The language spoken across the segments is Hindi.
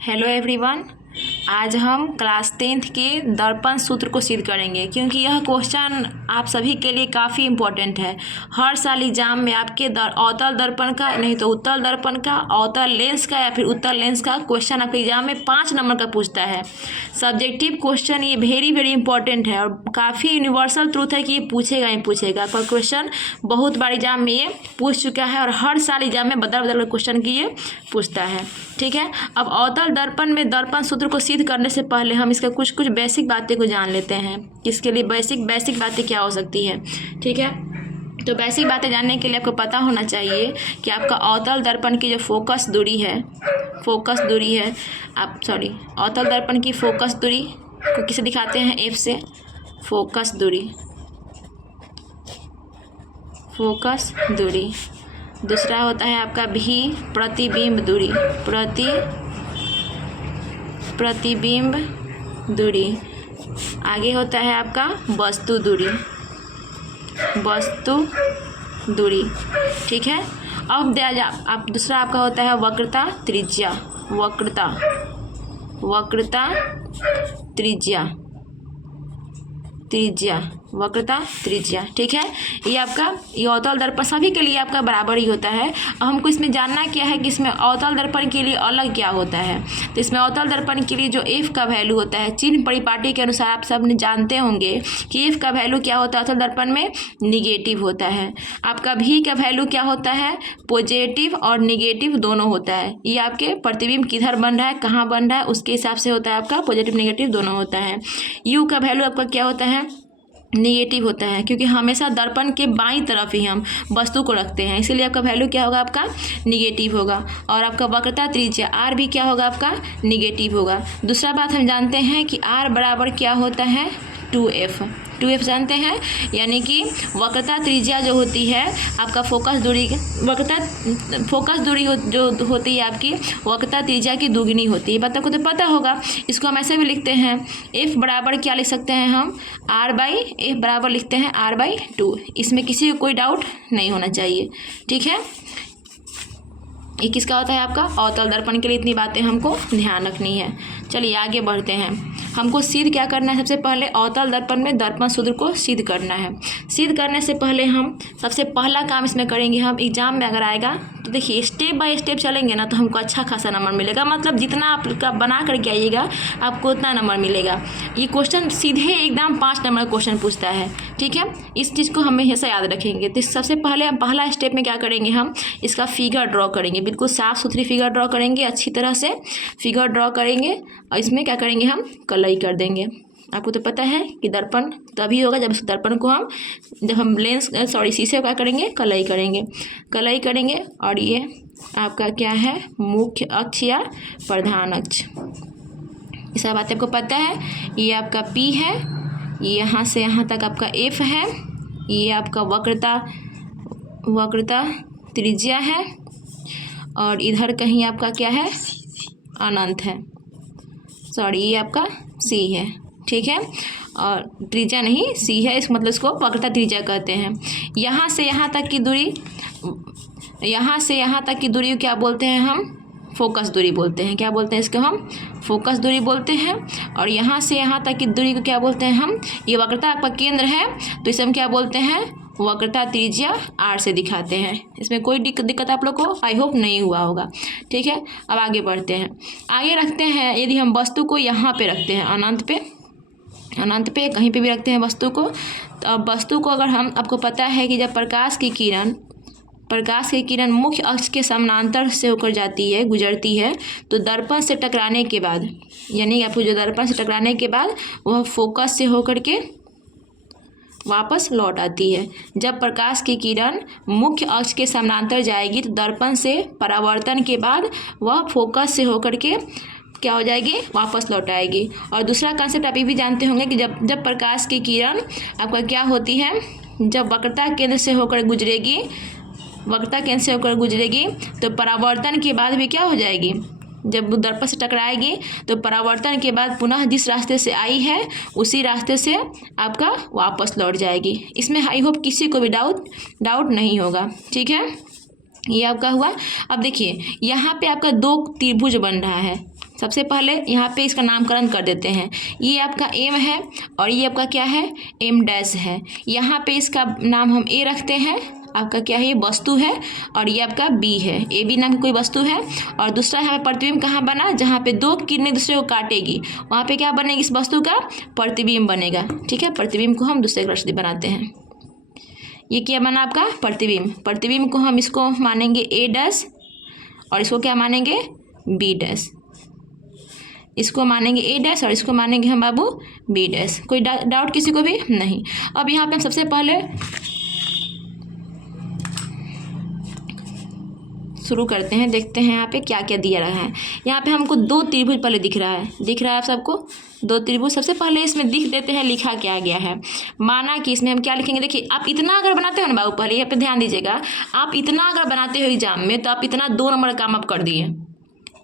Hello everyone. आज हम क्लास 10th के दर्पण सूत्र को सिद्ध करेंगे, क्योंकि यह क्वेश्चन आप सभी के लिए काफ़ी इम्पोर्टेंट है। हर साल एग्जाम में आपके अवतल दर्पण का, नहीं तो उत्तल दर्पण का, अवतल लेंस का या फिर उत्तल लेंस का क्वेश्चन आपके एग्जाम में 5 नंबर का पूछता है। सब्जेक्टिव क्वेश्चन ये वेरी वेरी इंपॉर्टेंट है और काफ़ी यूनिवर्सल ट्रूथ है कि ये पूछेगा ही पूछेगा। पर क्वेश्चन बहुत बार एग्जाम में ये पूछ चुका है और हर साल एग्जाम में बदल बदल क्वेश्चन की ये पूछता है। ठीक है, अब अवतल दर्पण में दर्पण सूत्र को सिद्ध करने से पहले हम इसका कुछ बेसिक बातें को जान लेते हैं। इसके लिए बेसिक बातें क्या हो सकती है। ठीक है, तो बेसिक बातें जानने के लिए आपको पता होना चाहिए कि आपका अवतल दर्पण की जो फोकस दूरी है अवतल दर्पण की फोकस दूरी को किसे दिखाते हैं? F से। फोकस दूरी। दूसरा होता है आपका V, प्रतिबिंब दूरी। आगे होता है आपका वस्तु दूरी। ठीक है, अब दूसरा आपका होता है वक्रता त्रिज्या। ठीक है, ये आपका अवतल दर्पण सभी के लिए आपका बराबर ही होता है। अब हमको इसमें जानना क्या है कि इसमें अवतल दर्पण के लिए अलग क्या होता है। तो इसमें अवतल दर्पण के लिए जो F का वैल्यू होता है, चिन्ह परिपाटी के अनुसार आप सब जानते होंगे कि F का वैल्यू क्या होता है अवतल दर्पण में? निगेटिव होता है। आपका V का वैल्यू क्या होता है? पॉजिटिव और निगेटिव दोनों होता है। ये आपके प्रतिबिंब किधर बन रहा है, कहाँ बन रहा है, उसके हिसाब से होता है आपका पॉजिटिव निगेटिव दोनों होता है। U का वैल्यू आपका क्या होता है? निगेटिव होता है, क्योंकि हमेशा दर्पण के बाईं तरफ ही हम वस्तु को रखते हैं, इसीलिए आपका वैल्यू क्या होगा? आपका निगेटिव होगा। और आपका वक्रता त्रिज्या R भी क्या होगा? आपका निगेटिव होगा। दूसरा बात हम जानते हैं कि R बराबर क्या होता है? 2F जानते हैं, यानी कि वक्रता त्रिज्या जो होती है आपका फोकस दूरी जो होती है आपकी वक्रता त्रिज्या की दुगनी होती है। बात आपको तो पता होगा। इसको हम ऐसे भी लिखते हैं, F बराबर क्या लिख सकते हैं हम? R/F बराबर लिखते हैं R/2। इसमें किसी को कोई डाउट नहीं होना चाहिए। ठीक है, ये किसका होता है? आपका अवतल दर्पण के लिए इतनी बातें हमको ध्यान रखनी है। चलिए आगे बढ़ते हैं। हमको सिद्ध क्या करना है? सबसे पहले अवतल दर्पण में दर्पण सूत्र को सिद्ध करना है। सिद्ध करने से पहले हम सबसे पहला काम इसमें करेंगे, हम एग्जाम में अगर आएगा तो देखिए स्टेप बाय स्टेप चलेंगे ना तो हमको अच्छा खासा नंबर मिलेगा। मतलब जितना आप बना करके आइएगा आपको उतना नंबर मिलेगा। ये क्वेश्चन सीधे एकदम 5 नंबर का क्वेश्चन पूछता है। ठीक है, इस चीज़ को हमें हमेशा याद रखेंगे। तो सबसे पहले हम पहला स्टेप में क्या करेंगे? हम इसका फिगर ड्रॉ करेंगे, बिल्कुल साफ़ सुथरी फिगर ड्रॉ करेंगे, अच्छी तरह से फिगर ड्रॉ करेंगे और इसमें क्या करेंगे? हम कलई कर देंगे। आपको तो पता है कि दर्पण तभी होगा जब दर्पण को जब हम शीशे को क्या करेंगे? कलई करेंगे। और ये आपका क्या है? मुख्य अक्ष या प्रधान अक्ष। ये सब बातें आपको पता है। ये आपका P है, यहाँ से यहाँ तक आपका F है, ये आपका वक्रता त्रिज्या है और इधर कहीं आपका क्या है? अनंत है। ये आपका C है। ठीक है, और त्रिज्या नहीं C है, इस मतलब इसको वक्रता त्रिज्या कहते हैं। यहाँ से यहाँ तक की दूरी क्या बोलते हैं? हम फोकस दूरी बोलते हैं। क्या बोलते हैं इसको? हम फोकस दूरी बोलते हैं। और यहाँ से यहाँ तक की दूरी को क्या बोलते हैं हम? ये वक्रता आपका केंद्र है तो इसे हम क्या बोलते हैं? वक्रता त्रिज्या R से दिखाते हैं। इसमें कोई दिक्कत आप लोग को आई होप नहीं हुआ होगा। ठीक है, अब आगे बढ़ते हैं। आगे रखते हैं, यदि हम वस्तु को यहाँ पे रखते हैं, अनंत पे कहीं पे भी रखते हैं वस्तु को, तो अब वस्तु को अगर हम, आपको पता है कि जब प्रकाश की किरण मुख्य अक्ष के समानांतर से होकर गुजरती है तो दर्पण से टकराने के बाद, यानी आपको जो दर्पण से टकराने के बाद वह फोकस से होकर के वापस लौट आती है। जब प्रकाश की किरण मुख्य अक्ष के समानांतर जाएगी तो दर्पण से परावर्तन के बाद वह फोकस से होकर के क्या हो जाएगी? वापस लौट आएगी। और दूसरा कंसेप्ट आप ये भी जानते होंगे कि जब प्रकाश की किरण आपका क्या होती है? जब वक्रता केंद्र से होकर गुजरेगी तो परावर्तन के बाद भी क्या हो जाएगी? जब दर्पण से टकराएगी तो परावर्तन के बाद पुनः जिस रास्ते से आई है उसी रास्ते से आपका वापस लौट जाएगी। इसमें आई होप किसी को भी डाउट नहीं होगा। ठीक है, ये आपका हुआ। अब देखिए यहाँ पे आपका दो त्रिभुज बन रहा है, सबसे पहले यहाँ पे इसका नामकरण कर देते हैं। ये आपका एम है और ये आपका क्या है, एम डैश है। यहाँ पे इसका नाम हम ए रखते हैं, आपका क्या है, ये वस्तु है, और ये आपका बी है, ए बी नाम की कोई वस्तु है। और दूसरा यहाँ पे प्रतिबिंब कहाँ बना, जहाँ पे दो किरणें दूसरे को काटेगी वहाँ पे क्या बनेगी, इस वस्तु का प्रतिबिंब बनेगा। ठीक है, प्रतिबिंब को हम दूसरे रश्मि बनाते हैं। ये क्या बना आपका प्रतिबिंब। प्रतिबिंब को हम इसको मानेंगे ए डैश और इसको क्या मानेंगे, बी डैश। इसको मानेंगे ए डैश और इसको मानेंगे हम बाबू बी डैश। कोई डाउट किसी को भी नहीं। अब यहाँ पे हम सबसे पहले शुरू करते हैं, देखते हैं यहाँ पे क्या क्या दिया रहा है। यहाँ पे हमको दो त्रिभुज पहले दिख रहा है आप सबको, दो त्रिभुज। सबसे पहले इसमें लिख देते हैं लिखा क्या गया है। माना कि इसमें हम क्या लिखेंगे, देखिए आप इतना अगर बनाते हो ना बाबू, पहले यहाँ पे ध्यान दीजिएगा, आप इतना अगर बनाते हो एग्जाम में तो आप इतना 2 नंबर का काम आप कर दिए,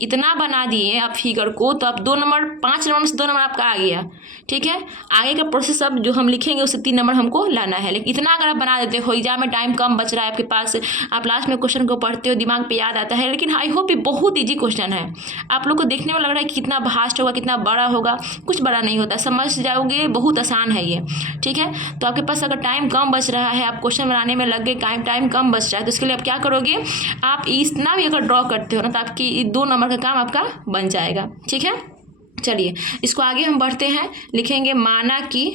इतना बना दिए आप फिगर को, तो आप 2 नंबर 5 नंबर से 2 नंबर आपका आ गया। ठीक है, आगे का प्रोसेस अब जो हम लिखेंगे उससे 3 नंबर हमको लाना है। लेकिन इतना अगर आप बना देते हो, एग्जाम में टाइम कम बच रहा है आपके पास, आप लास्ट में क्वेश्चन को पढ़ते हो, दिमाग पे याद आता है, लेकिन आई होप ये बहुत ईजी क्वेश्चन है। आप लोग को देखने में लग रहा है कि कितना भास्ट होगा, कितना बड़ा होगा, कुछ बड़ा नहीं होता, समझ जाओगे, बहुत आसान है ये। ठीक है, तो आपके पास अगर टाइम कम बच रहा है, आप क्वेश्चन बनाने में लग गए, टाइम कम बच रहा है, तो इसके लिए आप क्या करोगे, आप इतना भी अगर ड्रॉ करते हो ना तो आपकी 2 नंबर का काम आपका बन जाएगा। ठीक है, चलिए इसको आगे हम बढ़ते हैं, लिखेंगे माना कि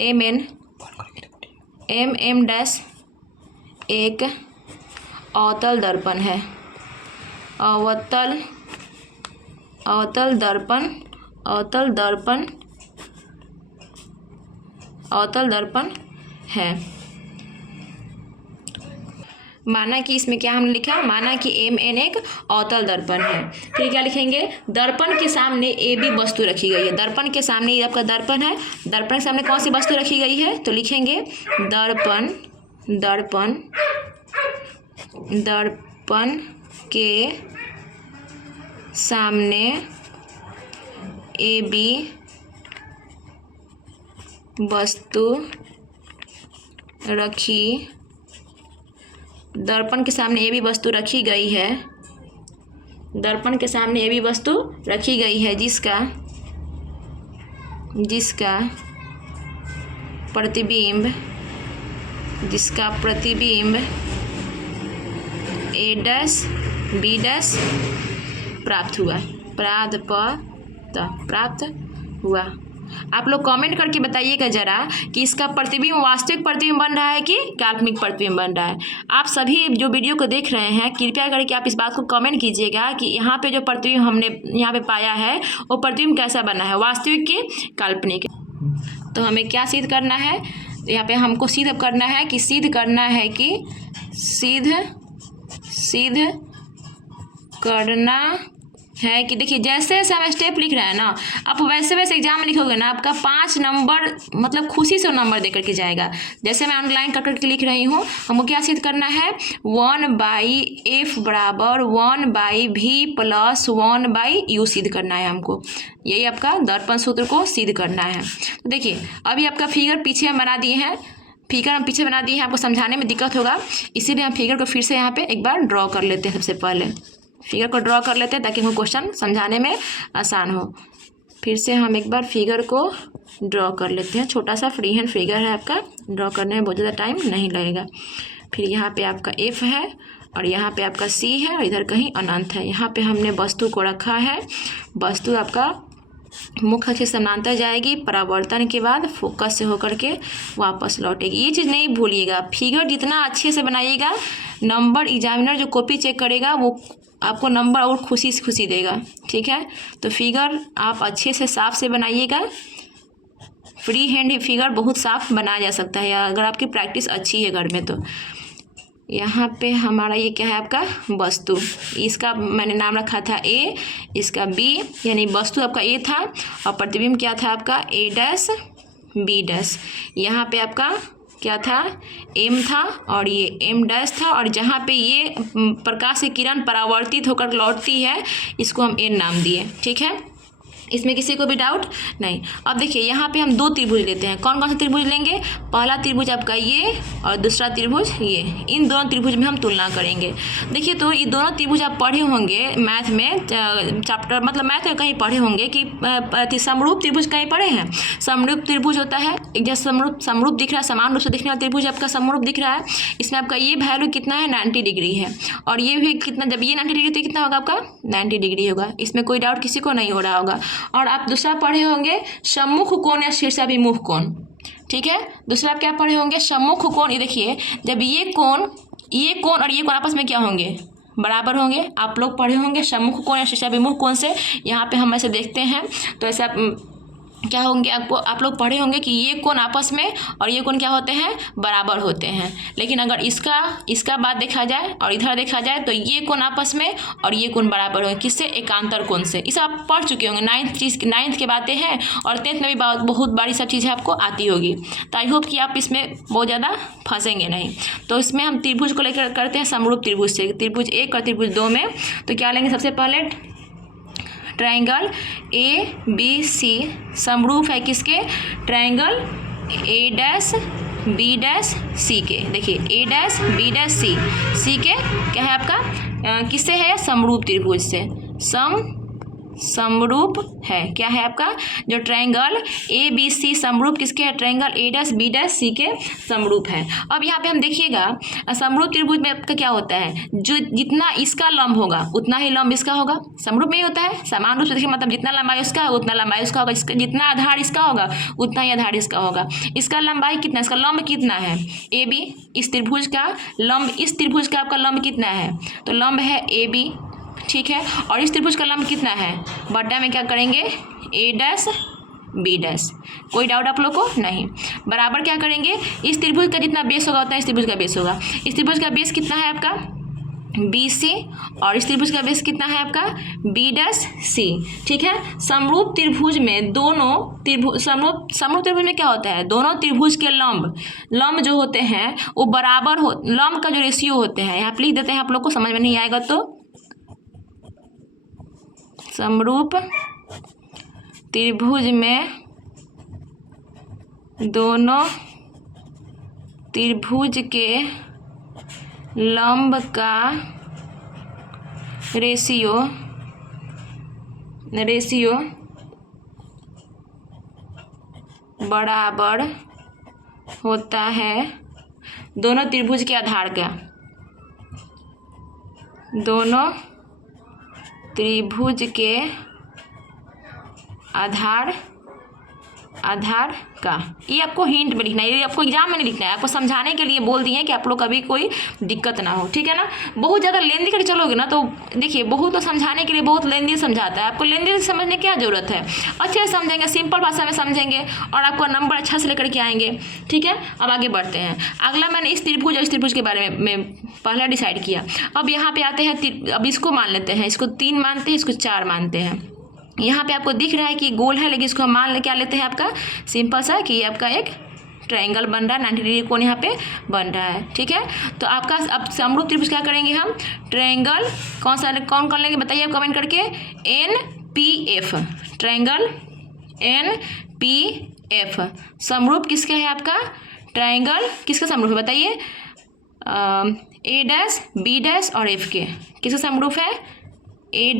एम डैश एक अवतल दर्पण है, अवतल दर्पण है। माना कि इसमें क्या हमने लिखा, माना कि MN एक अवतल दर्पण है। फिर क्या लिखेंगे, दर्पण के सामने AB वस्तु रखी गई है। दर्पण के सामने ये आपका दर्पण है, दर्पण के सामने कौन सी वस्तु रखी गई है, तो लिखेंगे दर्पण के सामने AB वस्तु रखी, दर्पण के सामने AB वस्तु रखी गई है, दर्पण के सामने AB वस्तु रखी गई है जिसका प्रतिबिंब A डैश B डैश प्राप्त हुआ। आप लोग कमेंट करके बताइएगा ज़रा कि इसका प्रतिबिंब वास्तविक प्रतिबिंब बन रहा है कि काल्पनिक प्रतिबिंब बन रहा है। आप सभी जो वीडियो को देख रहे हैं कृपया करके आप इस बात को कमेंट कीजिएगा कि यहाँ पे जो प्रतिबिंब हमने यहाँ पे पाया है वो प्रतिबिंब कैसा बना है, वास्तविक की काल्पनिक। तो हमें क्या सिद्ध करना है, यहाँ पे हमको सिद्ध करना है कि देखिए जैसे जैसे हम स्टेप लिख रहे हैं ना, आप वैसे वैसे एग्जाम में लिखोगे ना, आपका 5 नंबर मतलब खुशी से नंबर दे करके जाएगा। जैसे मैं अंडरलाइन कर करके लिख रही हूँ, हमको क्या सिद्ध करना है, 1/f बराबर 1/v प्लस 1/u सिद्ध करना है हमको। यही आपका दर्पण सूत्र को सिद्ध करना है। तो देखिए अभी आपका फिगर पीछे हम बना दिए हैं, आपको समझाने में दिक्कत होगा, इसीलिए हम फिगर को फिर से यहाँ पे एक बार ड्रॉ कर लेते हैं। सबसे पहले फिगर को ड्रॉ कर लेते हैं ताकि हमको क्वेश्चन समझाने में आसान हो। फिर से हम एक बार फिगर को ड्रॉ कर लेते हैं। छोटा सा फ्री हैंड फिगर है आपका, ड्रॉ करने में बहुत ज़्यादा टाइम नहीं लगेगा। फिर यहाँ पे आपका F है और यहाँ पे आपका C है और इधर कहीं अनंत है। यहाँ पे हमने वस्तु को रखा है, वस्तु आपका मुख्य अक्ष के समानांतर जाएगी, परावर्तन के बाद फोकस से होकर के वापस लौटेगी। ये चीज़ नहीं भूलिएगा, फिगर जितना अच्छे से बनाइएगा, नंबर एग्जामिनर जो कॉपी चेक करेगा वो आपको नंबर और खुशी देगा। ठीक है, तो फिगर आप अच्छे से साफ से बनाइएगा। फ्री हैंड ही फिगर बहुत साफ बनाया जा सकता है अगर आपकी प्रैक्टिस अच्छी है घर में। तो यहाँ पे हमारा ये क्या है, आपका वस्तु, इसका मैंने नाम रखा था A, इसका B, यानी वस्तु आपका A था और प्रतिबिंब क्या था आपका A डैश B डैश। यहाँ पे आपका क्या था, M था और ये M डैश था, और जहाँ पे ये प्रकाश की किरण परावर्तित होकर लौटती है इसको हम N नाम दिए। ठीक है, इसमें किसी को भी डाउट नहीं। अब देखिए यहाँ पे हम दो त्रिभुज लेते हैं। कौन कौन सा त्रिभुज लेंगे? पहला त्रिभुज आपका ये और दूसरा त्रिभुज ये। इन दोनों त्रिभुज में हम तुलना करेंगे। देखिए तो ये दोनों त्रिभुज आप पढ़े होंगे मैथ में, चैप्टर मतलब मैथ में कहीं पढ़े होंगे कि समरूप त्रिभुज कहीं पढ़े हैं। समरूप त्रिभुज होता है एक जैसे समरूप दिख रहा है, समान रूप से दिखने वाला त्रिभुज आपका समरूप दिख रहा है। इसमें आपका ये वैल्यू कितना है? 90 डिग्री है। और ये भी कितना, जब ये 90 डिग्री तो कितना होगा आपका? 90 डिग्री होगा। इसमें कोई डाउट किसी को नहीं हो रहा होगा। और आप दूसरा पढ़े होंगे सम्मुख कोण या शीर्षाभिमुख कोण। ठीक है, दूसरा आप क्या पढ़े होंगे? सम्मुख कोण। ये देखिए जब ये कोण और ये कोण आपस में क्या होंगे? बराबर होंगे। आप लोग पढ़े होंगे सम्मुख कोण या शीर्षाभिमुख कोण से। यहाँ पे हम ऐसे देखते हैं तो ऐसा क्या होंगे, आप लोग पढ़े होंगे कि ये कोण आपस में और ये कोण क्या होते हैं? बराबर होते हैं। लेकिन अगर इसका बात देखा जाए और इधर देखा जाए तो ये कोण आपस में और ये कोण बराबर होंगे। किससे? एकांतर कोण से। इसे आप पढ़ चुके होंगे, नाइन्थ के बातें हैं और 10th में भी बहुत बारी सब चीज़ें आपको आती होगी। तो आई होप कि आप इसमें बहुत ज़्यादा फंसेंगे नहीं। तो इसमें हम त्रिभुज को लेकर करते हैं समरूप त्रिभुज से, त्रिभुज 1 और त्रिभुज 2 में। तो क्या लेंगे? सबसे पहले ट्रायंगल ABC समरूप है किसके? ट्रायंगल A', B', C के। देखिए A', B', C के क्या है आपका? किससे है? समरूप त्रिभुज से। समरूप है। क्या है आपका? जो ट्रायंगल ABC समरूप किसके है? ट्रायंगल A', B', C के समरूप है। अब यहाँ पे हम देखिएगा समरूप त्रिभुज में आपका क्या होता है? जो जितना इसका लंब होगा उतना ही लंब इसका होगा। समरूप में ही होता है, समान रूप से देखिए, मतलब जितना लंबाई उसका होगा उतना लंबाई उसका होगा। इसका जितना आधार इसका होगा उतना ही आधार इसका होगा। इसका लंबाई कितना, इसका लंब कितना है? AB। इस त्रिभुज का लंब, इस त्रिभुज का आपका लंब कितना है? तो लंब है AB। ठीक है, और इस त्रिभुज का लंब कितना है? बट्टा में क्या करेंगे? A', B'। कोई डाउट आप लोग को नहीं। बराबर क्या करेंगे? इस त्रिभुज का जितना बेस होगा उतना इस त्रिभुज का बेस होगा। इस त्रिभुज का बेस कितना है आपका? BC। और इस त्रिभुज का बेस कितना है आपका? B', ठीक है। समरूप त्रिभुज में दोनों त्रिभुज, समरूप त्रिभुज में क्या होता है? दोनों त्रिभुज के लंब जो होते हैं वो बराबर हो, लंब का जो रेशियो होते हैं, यहाँ पे लिख देते हैं। आप लोग को समझ में नहीं आएगा तो समरूप त्रिभुज में दोनों त्रिभुज के लंब का रेशियो बराबर होता है दोनों त्रिभुज के आधार का। दोनों त्रिभुज के आधार का। ये आपको हिंट में लिखना है, ये आपको एग्जाम में नहीं लिखना है, आपको समझाने के लिए बोल दिए कि आप लोग कभी कोई दिक्कत ना हो। ठीक है ना। बहुत ज़्यादा लेंदी करके चलोगे ना तो देखिए बहुत तो समझाने के लिए बहुत लेंदी समझाता है। आपको लेंदी समझने की क्या ज़रूरत है? अच्छे से समझेंगे, सिंपल भाषा में समझेंगे और आपको नंबर अच्छा से लेकर के आएंगे। ठीक है, अब आगे बढ़ते हैं। अगला मैंने इस त्रिभुज और इस त्रिभुज के बारे में पहले डिसाइड किया। अब यहाँ पे आते हैं, अब इसको मान लेते हैं, इसको 3 मानते हैं, इसको 4 मानते हैं। यहाँ पे आपको दिख रहा है कि गोल है, लेकिन इसको हम मान क्या लेते हैं आपका? सिंपल सा कि आपका एक ट्रायंगल बन रहा है, 90 डिग्री कोण यहाँ पे बन रहा है। ठीक है, तो आपका अब समरूप त्रिभुज क्या करेंगे हम? ट्रायंगल कौन कर लेंगे बताइए आप कमेंट करके? NPF। ट्रायंगल NPF समरूप किसका है आपका? ट्रायंगल किसका समरूप है बताइए? A', B' और F के। किसका समरूप है? A',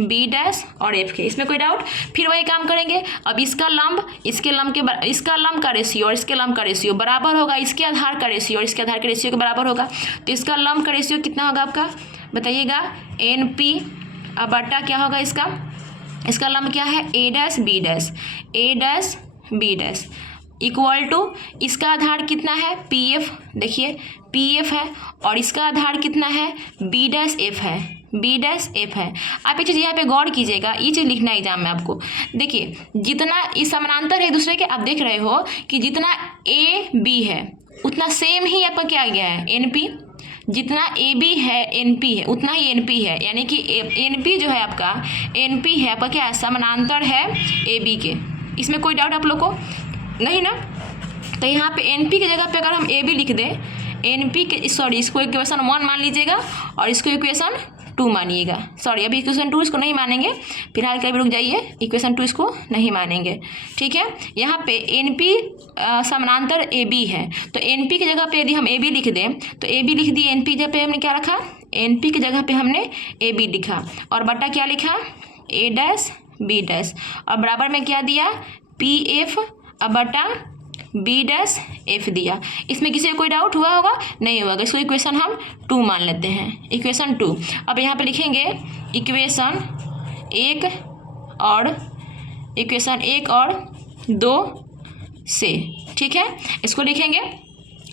B' और F के। इसमें कोई डाउट? फिर वही काम करेंगे। अब इसका लंब इसके लंब के इसका लंब का रेशियो और इसके लंब का रेशियो बराबर होगा इसके आधार का रेशियो और इसके आधार के रेशियो के बराबर होगा। तो इसका लंब का रेशियो कितना होगा आपका बताइएगा? NP। अब बट्टा क्या होगा इसका लंब क्या है? A', B' इक्वल टू इसका आधार कितना है? PF। देखिए PF है और इसका आधार कितना है? B', F है। आप ये चीज़ यहाँ पे गौर कीजिएगा, ये चीज़ लिखना है एग्जाम में आपको। देखिए जितना इस समानांतर है एक दूसरे के, आप देख रहे हो कि जितना AB है उतना सेम ही आपका क्या आ गया है? NP। जितना AB है NP है उतना ही NP है, यानी कि NP जो है आपका NP है आपका क्या है? समानांतर है AB के। इसमें कोई डाउट आप लोग को नहीं ना? तो यहाँ पे NP की जगह पे अगर हम AB लिख दें, NP के इसको इक्वेशन 1 मान लीजिएगा और इसको इक्वेशन 2 मानिएगा। सॉरी, अभी इक्वेशन 2 इसको नहीं मानेंगे, फिलहाल कहीं रुक जाइए, इक्वेशन 2 इसको नहीं मानेंगे, ठीक है। यहाँ पे NP समानांतर AB है, तो NP की जगह पे यदि हम AB लिख दें तो AB लिख दिए, NP की जगह पे हमने क्या रखा, NP की जगह पे हमने AB लिखा, और बटा क्या लिखा, A डैश B डैश, और बराबर में क्या दिया, PF बटा B डैश F दिया। इसमें किसी को कोई डाउट हुआ होगा, नहीं होगा। इसको इक्वेशन हम 2 मान लेते हैं, इक्वेशन 2। अब यहाँ पे लिखेंगे इक्वेशन 1 और 2 से, ठीक है। इसको लिखेंगे,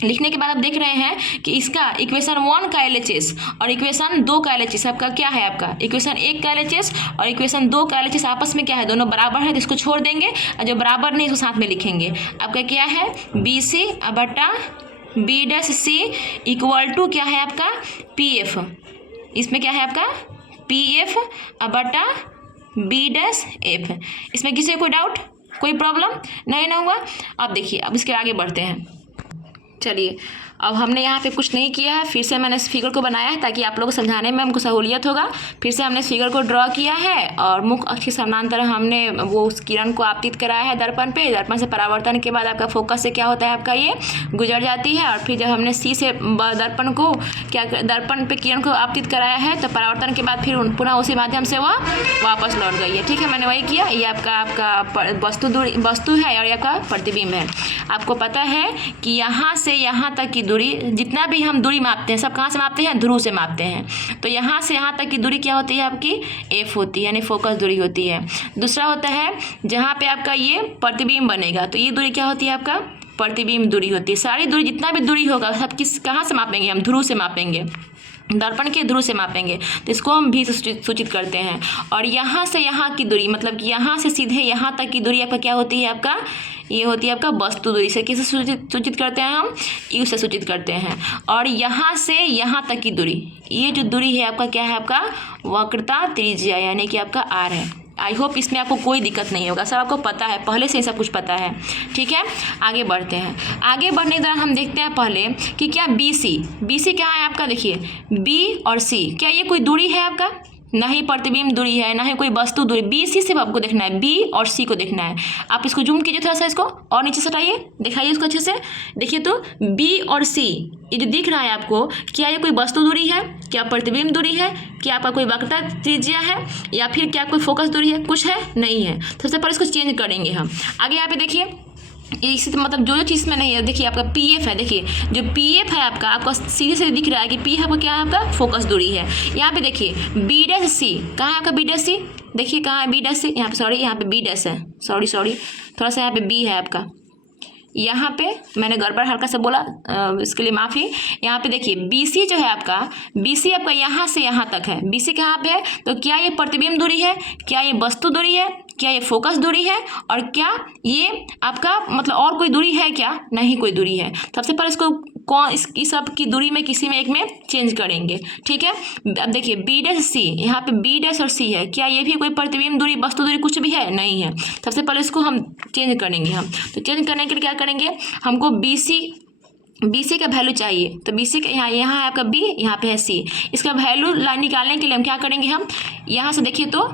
लिखने के बाद आप देख रहे हैं कि इसका इक्वेशन 1 का LHS और इक्वेशन 2 का LHS आपका क्या है, आपका इक्वेशन 1 का LHS और इक्वेशन 2 का LHS आपस में क्या है, दोनों बराबर है, तो इसको छोड़ देंगे, और जो बराबर नहीं इसको साथ में लिखेंगे। आपका क्या है, BC बटा B dash C equal to क्या है आपका PF, इसमें क्या है आपका PF बटा B डैश F। इसमें किसी को कोई डाउट, कोई प्रॉब्लम नहीं ना हुआ। अब देखिए, अब इसके आगे बढ़ते हैं। चलिए, अब हमने यहाँ पे कुछ नहीं किया है, फिर से मैंने इस फिगर को बनाया है ताकि आप लोगों को समझाने में हमको सहूलियत होगा। फिर से हमने इस फिगर को ड्रॉ किया है और मुख्य अक्ष के समानांतर हमने वो उस किरण को आपतित कराया है दर्पण पे। दर्पण से परावर्तन के बाद आपका फोकस से क्या होता है, आपका ये गुजर जाती है, और फिर जब हमने C से दर्पण को दर्पण पे किरण को आपतित कराया है तो परावर्तन के बाद फिर पुनः उसी माध्यम से वह वापस लौट गई है, ठीक है। मैंने वही किया। ये आपका वस्तु है और ये आपका प्रतिबिंब है। आपको पता है कि यहाँ से यहाँ तक की दूरी, जितना भी हम दूरी मापते हैं सब कहाँ से मापते हैं, ध्रुव से मापते हैं। तो यहाँ से यहाँ तक की दूरी क्या होती है, आपकी F होती है, यानी फोकस दूरी होती है। दूसरा होता है जहाँ पे आपका ये प्रतिबिंब बनेगा, तो ये दूरी क्या होती है, आपका प्रतिबिंब दूरी होती है। सारी दूरी, जितना भी दूरी होगा सब कहाँ से मापेंगे, हम ध्रुव से मापेंगे, दर्पण के ध्रुव से मापेंगे, तो इसको हम भी सूचित करते हैं। और यहाँ से यहाँ की दूरी, मतलब कि यहाँ से सीधे यहाँ तक की दूरी आपका क्या होती है, आपका ये होती है आपका वस्तु दूरी। से किसे सूचित करते हैं हम, U से सूचित करते हैं। और यहाँ से यहाँ तक की दूरी, ये जो दूरी है आपका क्या है, आपका वक्रता त्रिज्या, यानी कि आपका R है। आई होप इसमें आपको कोई दिक्कत नहीं होगा, सब आपको पता है, पहले से ही सब कुछ पता है, ठीक है। आगे बढ़ते हैं। आगे बढ़ने के दौरान हम देखते हैं पहले कि क्या BC क्या है आपका, देखिए B और C, क्या ये कोई दूरी है आपका, ना ही प्रतिबिंब दूरी है, ना ही कोई वस्तु दूरी। BC से आपको देखना है, B और C को देखना है। आप इसको जूम कीजिए थोड़ा सा, इसको और नीचे से हटाइए, दिखाइए इसको अच्छे से। देखिए तो B और C ये जो दिख रहा है आपको, क्या ये कोई वस्तु दूरी है, क्या प्रतिबिंब दूरी है, क्या आपका कोई वक्रता त्रिज्या है, या फिर क्या कोई फोकस दूरी है, कुछ है, नहीं है। सबसे पहले इसको चेंज करेंगे हम। आगे यहाँ पे देखिए, इसी मतलब जो चीज़ में नहीं है, देखिए आपका PF है, देखिए जो PF है आपका सीधे से दिख रहा है कि P आपका क्या है, आपका फोकस दूरी है। यहाँ पे देखिए B डैश C, कहाँ है आपका B डैश C, देखिए कहाँ है B डैश C, यहाँ पे सॉरी, यहाँ पे B डैश है, सॉरी थोड़ा सा यहाँ पे B है आपका, यहाँ पे मैंने गड़बड़ हल्का सा बोला, इसके लिए माफ़ी। यहाँ पे देखिए BC जो है आपका, BC आपका यहाँ से यहाँ तक है। BC कहाँ पे है, तो क्या ये प्रतिबिंब दूरी है, क्या ये वस्तु दूरी है, क्या ये फोकस दूरी है, और क्या ये आपका मतलब और कोई दूरी है, क्या नहीं कोई दूरी है। सबसे पहले इसको इस सब की दूरी में किसी में एक में चेंज करेंगे, ठीक है। अब देखिए B डैश C, यहाँ पे B डैश और C है, क्या ये भी कोई प्रतिबिंब दूरी, वस्तु दूरी कुछ भी है, नहीं है। सबसे पहले इसको हम चेंज करेंगे हम। तो चेंज करने के लिए क्या करेंगे, हमको BC का वैल्यू चाहिए, तो BC का यहाँ है आपका B, यहाँ पे है C। इसका वैल्यू निकालने के लिए हम क्या करेंगे, हम यहाँ से देखिए तो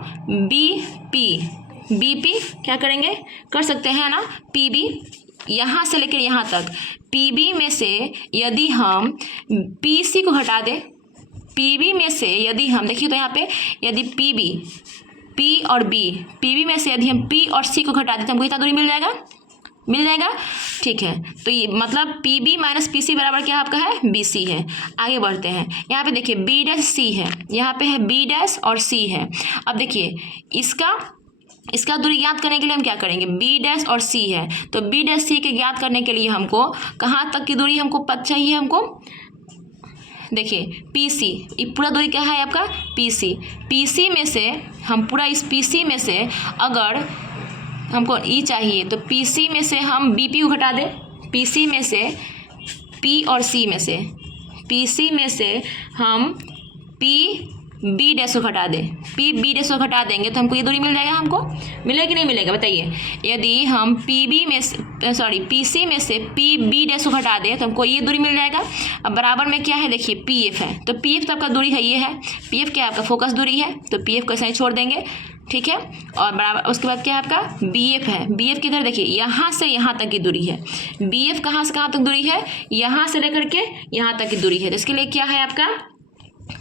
BP क्या करेंगे, कर सकते हैं ना, PB यहाँ से लेकर यहाँ तक, PB में से यदि हम PC को हटा दें, PB में से यदि हम देखिए तो यहाँ पे यदि P और B, PB में से यदि हम P और C को घटा दें तो हमको कितना दूरी मिल जाएगा, ठीक है। तो ये मतलब PB माइनस PC बराबर क्या आपका है, BC है। आगे बढ़ते हैं। यहाँ पे देखिए B डैश C है, यहाँ पे है B डैश और C है। अब देखिए इसका दूरी ज्ञात करने के लिए हम क्या करेंगे, B डैश और C है, तो B डैश C के ज्ञात करने के लिए हमको कहाँ तक की दूरी हमको पता चाहिए, हमको देखिए PC, ये पूरा दूरी क्या है आपका PC में से हम पूरा इस PC में से अगर हमको E चाहिए तो PC में से हम BP को घटा दें, PC में से P और C में से, PC में से हम P बी डैश को घटा दें, पी बी डैश को घटा देंगे तो हमको ये दूरी मिल जाएगा। हमको मिलेगा कि नहीं मिलेगा बताइए। यदि हम पी बी में से पी सी में से पी बी डैश को घटा दें तो हमको ये दूरी मिल जाएगा। अब बराबर में क्या है देखिए पी एफ है, तो पी एफ तो आपका दूरी है, ये है पी एफ क्या है आपका फोकस दूरी है, तो पी एफ को ऐसे छोड़ देंगे, ठीक है। और बराबर उसके बाद क्या है आपका बी एफ है, बी एफ किधर देखिए यहाँ से यहाँ तक की दूरी है, बी एफ कहाँ से कहाँ तक दूरी है, यहाँ से लेकर के यहाँ तक की दूरी है। तो इसके लिए क्या है आपका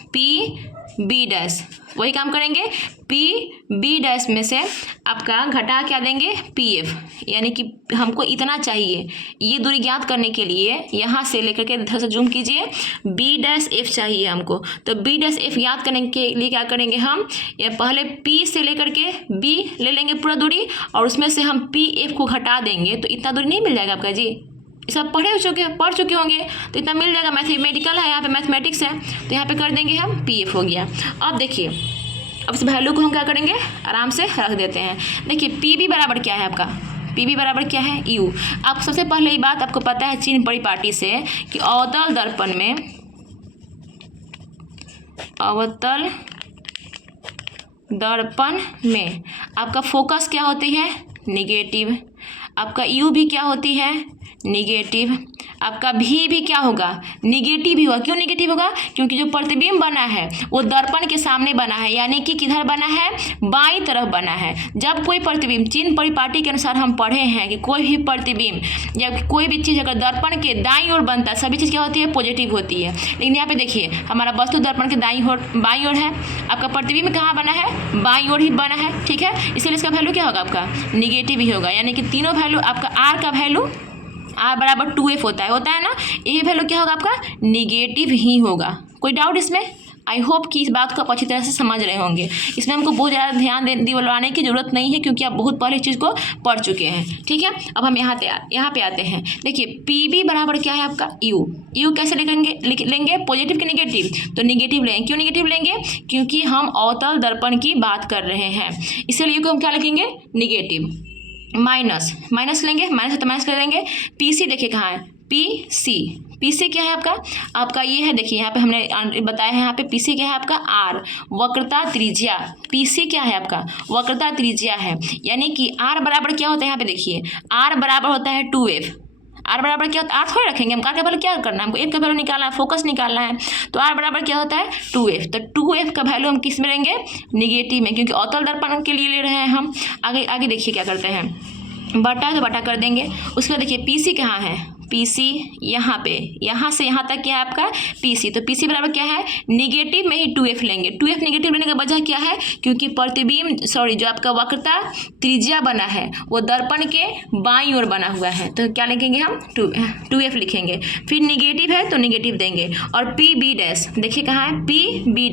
पी बी डैश, वही काम करेंगे, पी बी डैश में से आपका घटा क्या देंगे पी एफ, यानी कि हमको इतना चाहिए ये दूरी ज्ञात करने के लिए, यहाँ से लेकर के इधर से जूम कीजिए, बी डैश एफ चाहिए हमको। तो बी डैश एफ याद करने के लिए क्या करेंगे हम, या पहले पी से लेकर के बी ले लेंगे पूरा दूरी, और उसमें से हम पी एफ को घटा देंगे तो इतना दूरी नहीं मिल जाएगा आपका जी। सब पढ़ चुके होंगे तो इतना मिल जाएगा। मैथमेटिकल है, यहाँ पे मैथमेटिक्स है, तो यहाँ पे कर देंगे हम पी एफ हो गया। अब देखिए अब इस वैल्यू को हम क्या करेंगे आराम से रख देते हैं। देखिए पी बी बराबर क्या है आपका, पी बी बराबर क्या है यू। आप सबसे पहले ये बात आपको पता है चिन्ह परिपाटी से कि अवतल दर्पण में आपका फोकस क्या होती है निगेटिव, आपका यू भी क्या होती है निगेटिव, आपका भी क्या होगा निगेटिव ही होगा। क्यों निगेटिव होगा, क्योंकि जो प्रतिबिंब बना है वो दर्पण के सामने बना है, यानी कि किधर बना है बाईं तरफ बना है। जब कोई प्रतिबिंब चिन्ह परिपाटी के अनुसार हम पढ़े हैं कि कोई भी प्रतिबिंब या कोई भी चीज़ अगर दर्पण के दाईं ओर बनता है सभी चीज़ क्या होती है पॉजिटिव होती है। लेकिन यहाँ पे देखिए हमारा वस्तु दर्पण के बाईं ओर है, आपका प्रतिबिंब कहाँ बना है बाईं ओर ही बना है, ठीक है। इसलिए इसका वैल्यू क्या होगा आपका निगेटिव ही होगा, यानी कि तीनों वैल्यू आपका आर का वैल्यू आर बराबर 2f होता है ना, ये वैल्यू क्या होगा आपका निगेटिव ही होगा। कोई डाउट इसमें? आई होप कि इस बात को आप अच्छी तरह से समझ रहे होंगे। इसमें हमको बहुत ज़्यादा ध्यान दिलवाने की जरूरत नहीं है क्योंकि आप बहुत पहले इस चीज़ को पढ़ चुके हैं, ठीक है। अब हम यहाँ पे आते हैं। देखिए पी बी बराबर क्या है आपका यू कैसे लेंगे पॉजिटिव के निगेटिव, तो निगेटिव लेंगे। क्यों निगेटिव लेंगे, क्योंकि हम अवतल दर्पण की बात कर रहे हैं, इसलिए यू को हम क्या लिखेंगे निगेटिव। माइनस लेंगे, माइनस तो माइनस कर देंगे। पी सी देखिए कहाँ है पी सी क्या है आपका ये है, देखिए यहाँ पे हमने बताया है, यहाँ पे पी सी क्या है आपका आर वक्रता त्रिज्या। पी सी क्या है आपका वक्रता त्रिज्या है, यानी कि आर बराबर क्या होता है यहाँ पे देखिए आर बराबर होता है 2f। आर बराबर क्या होता है, आर थोड़े रखेंगे हम, आर का वैल्यू क्या करना है हमको एफ का वैल्यू निकालना है, फोकस निकालना है। तो आर बराबर क्या होता है 2f, तो 2f का वैल्यू हम किस में लेंगे निगेटिव में, क्योंकि अवतल दर्पण के लिए ले रहे हैं हम। आगे देखिए क्या करते हैं, बटा तो बटा कर देंगे। उसके बाद देखिए पी सी कहाँ है, पी सी यहाँ पे, यहाँ से यहाँ तक क्या है आपका पी सी, तो पी सी बराबर क्या है निगेटिव में ही 2f लेंगे। 2f निगेटिव लेने का वजह क्या है, क्योंकि प्रतिबिंब जो आपका वक्रता त्रिज्या बना है वो दर्पण के बाईं ओर बना हुआ है, तो क्या लिखेंगे हम 2f लिखेंगे। फिर निगेटिव है तो निगेटिव देंगे। और पी बी डैश देखिए कहाँ है पी बी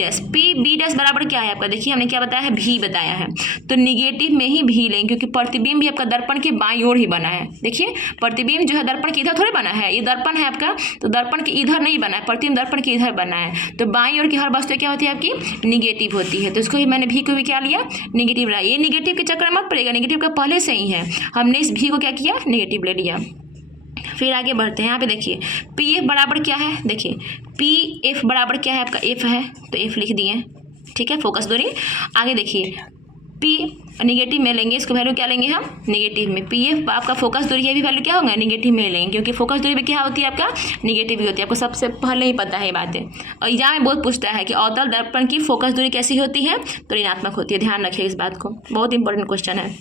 डैश बराबर क्या है आपका, देखिए हमने क्या बताया है भी बताया है, तो निगेटिव में ही भी लेंगे क्योंकि प्रतिबिंब भी आपका दर्पण के बाईं ओर ही बना है। देखिए प्रतिबिंब जो है दर्पण के इधर बना है, ये दर्पण है आपका, तो दर्पण के इधर नहीं बना है, प्रतिबिंब दर्पण के इधर बना है, तो बाईं ओर की हर वस्तु क्या होती है आपकी निगेटिव होती है। तो इसको ही मैंने भी को भी क्या लिया निगेटिव लिया। ये निगेटिव के चक्कर मत पड़ेगा, निगेटिव का पहले से ही है, हमने इस भी को क्या किया निगेटिव ले लिया। फिर आगे बढ़ते हैं, यहाँ पे देखिए पी एफ बराबर क्या है, देखिए पी एफ बराबर क्या है आपका एफ है, तो एफ लिख दिए, ठीक है फोकस दूरी। आगे देखिए पी निगेटिव में लेंगे, इसको वैल्यू क्या लेंगे हम निगेटिव में। पी एफ आपका फोकस दूरी है भी वैल्यू क्या होगा निगेटिव में लेंगे, क्योंकि फोकस दूरी में क्या होती है आपका निगेटिव ही होती है, आपको सबसे पहले ही पता है ये बातें। और एग्जाम में बहुत पूछता है कि अवतल दर्पण की फोकस दूरी कैसी होती है, तो ऋणात्मक होती है, ध्यान रखिए इस बात को, बहुत इंपॉर्टेंट क्वेश्चन है।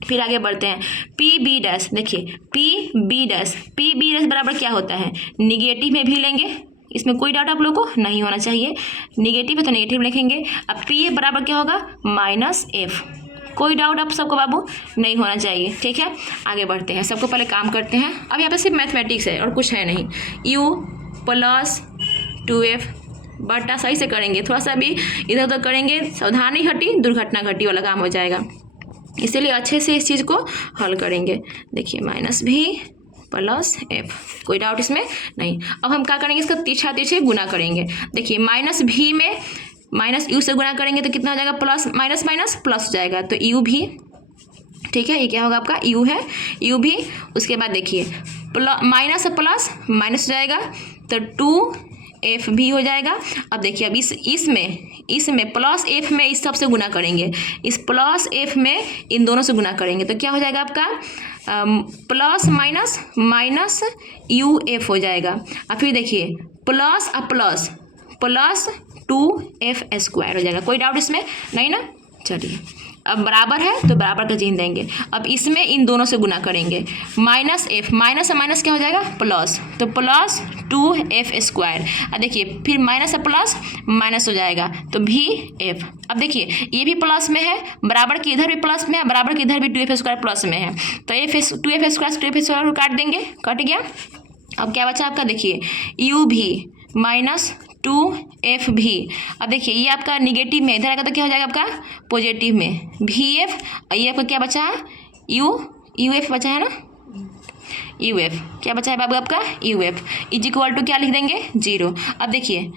फिर आगे बढ़ते हैं पी बी डैश, देखिए पी बी डैश बराबर क्या होता है निगेटिव में भी लेंगे, इसमें कोई डाउट आप लोगों को नहीं होना चाहिए, निगेटिव है तो निगेटिव लिखेंगे। अब पी एफ बराबर क्या होगा -f, कोई डाउट आप सबको बाबू नहीं होना चाहिए, ठीक है। आगे बढ़ते हैं, सबको पहले काम करते हैं। अब यहाँ पे सिर्फ मैथमेटिक्स है और कुछ है नहीं। u + 2f बटा, सही से करेंगे, थोड़ा सा भी इधर उधर करेंगे सावधानी घटी दुर्घटना घटी वाला काम हो जाएगा, इसीलिए अच्छे से इस चीज़ को हल करेंगे। देखिए -v + f, कोई डाउट इसमें नहीं। अब हम क्या करेंगे, इसका तिरछे गुना करेंगे। देखिए -v में -u से गुना करेंगे तो कितना हो जाएगा प्लस माइनस प्लस हो जाएगा, तो u भी, ठीक है, ये क्या होगा आपका u है, u भी। उसके बाद देखिए माइनस से प्लस माइनस हो जाएगा तो 2f भी हो जाएगा। अब देखिए अब इसमें इसमें प्लस एफ में इस सब से गुना करेंगे, इस प्लस एफ में इन दोनों से गुना करेंगे तो क्या हो जाएगा आपका plus minus minus u F हो जाएगा। और फिर देखिए प्लस प्लस प्लस 2f² हो जाएगा। कोई डाउट इसमें नहीं ना? चलिए अब बराबर है तो बराबर का चिन्ह देंगे। अब इसमें इन दोनों से गुना करेंगे, माइनस एफ माइनस से माइनस क्या हो जाएगा प्लस, तो प्लस 2f²। अब देखिए फिर माइनस से प्लस माइनस हो जाएगा तो भी एफ। अब देखिए ये भी प्लस में है, बराबर की इधर भी प्लस में है, बराबर की इधर भी 2f² प्लस में है तो 2f² काट देंगे, कट गया। अब क्या बचा आपका देखिए यू भी माइनस 2f भी। अब देखिए ये आपका निगेटिव में इधर आएगा तो क्या हो जाएगा आपका पॉजिटिव में vf। ये आपका क्या बचा है uf बचा है ना, uf क्या बचा है बाबू आपका uf इज इक्वल टू क्या लिख देंगे 0। अब देखिए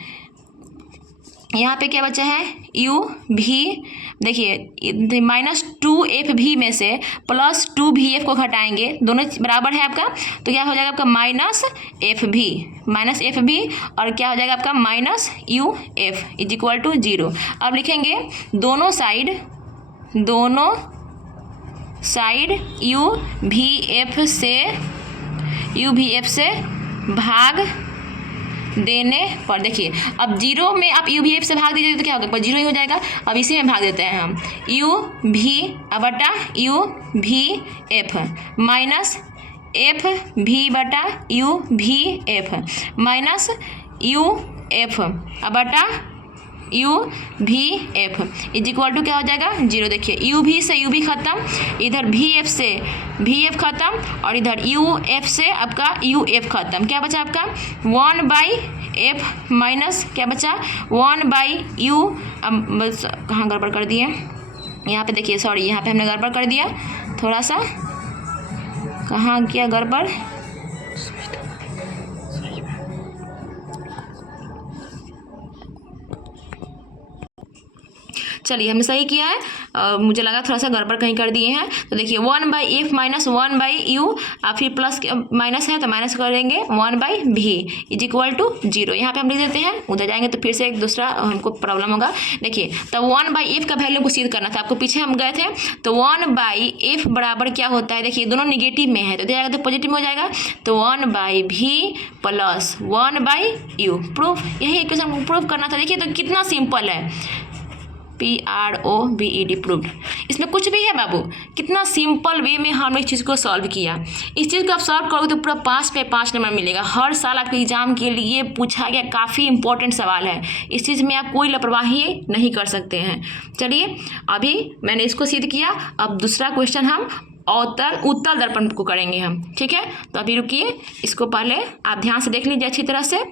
यहाँ पे क्या बचा है u भी, देखिए माइनस 2f भी में से प्लस 2vf को घटाएंगे, दोनों बराबर है आपका तो क्या हो जाएगा आपका माइनस एफ भी और क्या हो जाएगा आपका minus u f is equal to 0। अब लिखेंगे दोनों साइड यू भी एफ से भाग देने पर। देखिए अब 0 में आप यू भी एफ से भाग दीजिए तो क्या होगा 0 ही हो जाएगा। अब इसी में भाग देते हैं हम यू भी बटा यू भी एफ माइनस एफ भी बटा यू भी एफ माइनस यू एफ बटा यू भी एफ इज इक्वल टू क्या हो जाएगा 0। देखिए यू भी से यू भी ख़त्म, इधर भी एफ से भी एफ ख़त्म और इधर यू एफ से आपका यू एफ ख़त्म। क्या बचा आपका 1/f माइनस क्या बचा 1/u। अब कहाँ गड़बड़ कर दिए यहाँ पे, देखिए सॉरी यहाँ पे हमने गड़बड़ कर दिया थोड़ा सा, कहाँ किया गड़बड़, चलिए हमने सही किया है, मुझे लगा थोड़ा सा गड़बड़ कहीं कर दिए हैं। तो देखिए 1/f माइनस 1/u और फिर प्लस माइनस है तो माइनस कर देंगे 1/v इज इक्वल टू 0। यहाँ पे हम लिख देते हैं, उधर जाएंगे तो फिर से एक दूसरा हमको प्रॉब्लम होगा। देखिए तब 1/f का वैल्यू को सिद्ध करना था, आपको पीछे हम गए थे तो 1/f बराबर क्या होता है, देखिए दोनों निगेटिव में है तो जाएगा तो पॉजिटिव में हो जाएगा तो 1/v प्लस 1/u। प्रूफ यही इक्वेशन प्रूफ करना था। देखिए तो कितना सिंपल है, PROVED प्रूव्ड। इसमें कुछ भी है बाबू, कितना सिंपल वे में हमने इस चीज़ को सॉल्व किया। इस चीज़ को आप सॉल्व करोगे तो पूरा 5 पे 5 नंबर मिलेगा। हर साल आपके एग्जाम के लिए पूछा गया काफ़ी इंपॉर्टेंट सवाल है, इस चीज़ में आप कोई लापरवाही नहीं कर सकते हैं। चलिए अभी मैंने इसको सिद्ध किया, अब दूसरा क्वेश्चन हम उत्तल दर्पण को करेंगे हम, ठीक है। तो अभी रुकिए, इसको पहले आप ध्यान से देख लीजिए अच्छी तरह से।